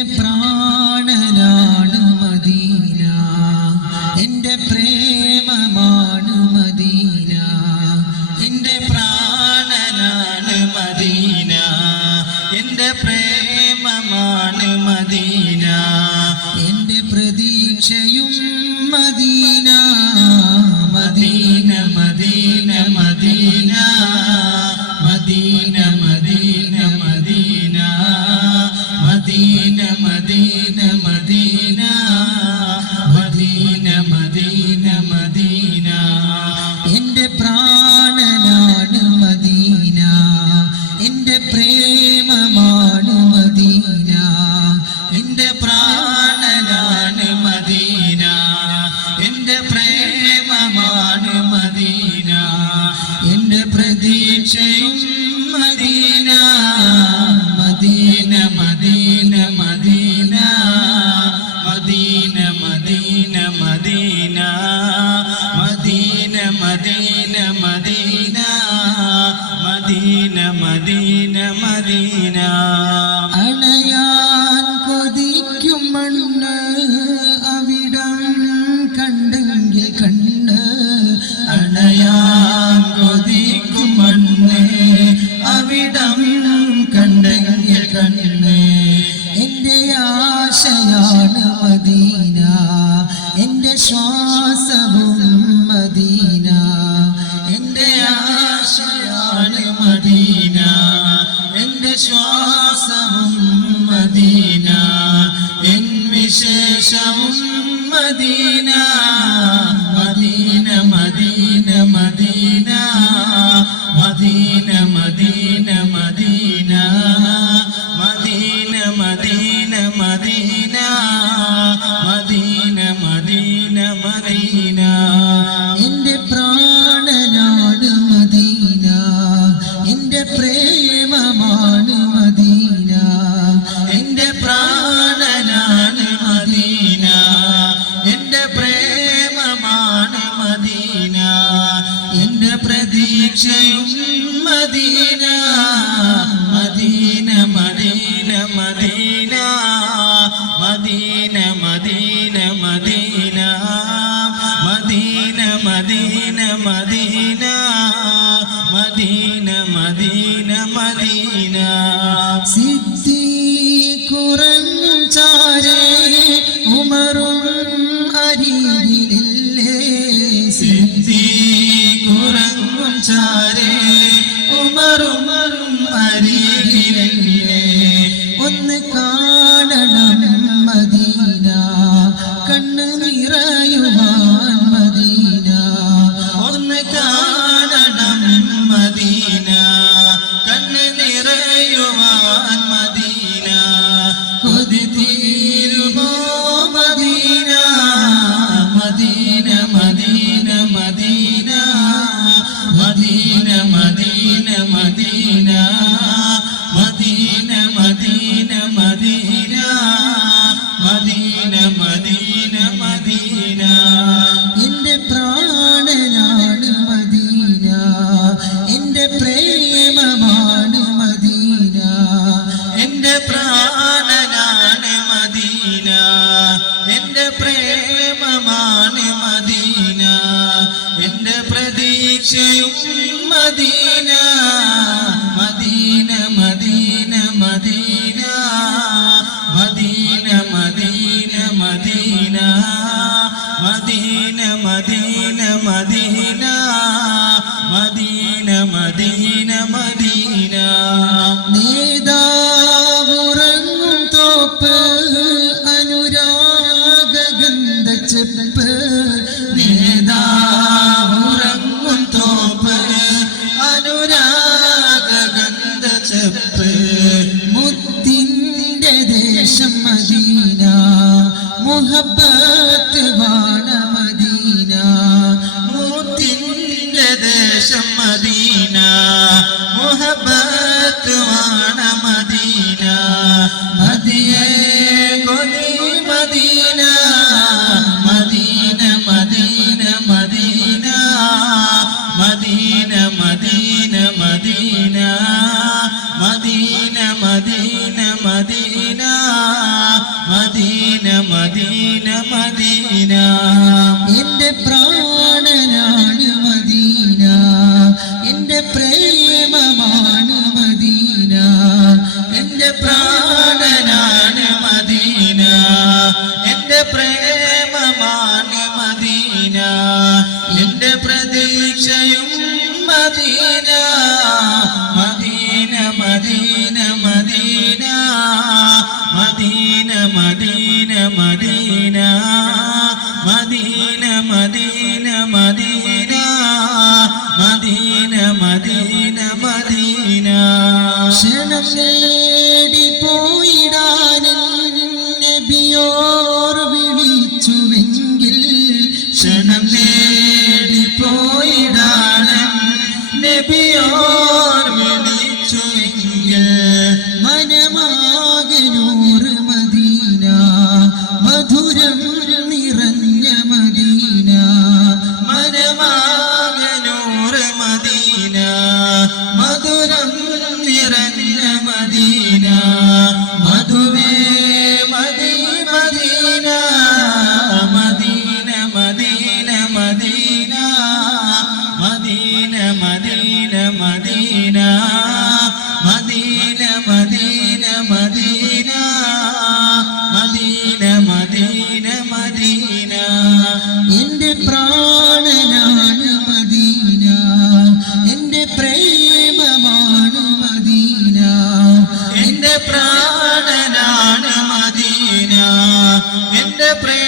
എന്റെ മദീന. എന്റെ മദീന. എന്റെ മദീന. എന്റെ പ്രേമമാണ് മദീന. എന്റെ പ്രതീക്ഷയും മദീന. മദീന. എന്റെ ശ്വാസവും മദീന. എന്റെ ആശയാണ് മദീന. എന്റെ ശ്വാസവും മദീന. എൻ വിശേഷവും മദീന. Medina Medina Medina. സിദ്ധി കുറഞ്ഞു ചാരേ ഉമറും അരിയിലില്ലേ സിദ്ധി കുറഞ്ഞു ചാരേ ഉമറും അരിയിലില്ലേ ഒന്ന് കാ മദീന മുഹബത്ത് Hashem. siempre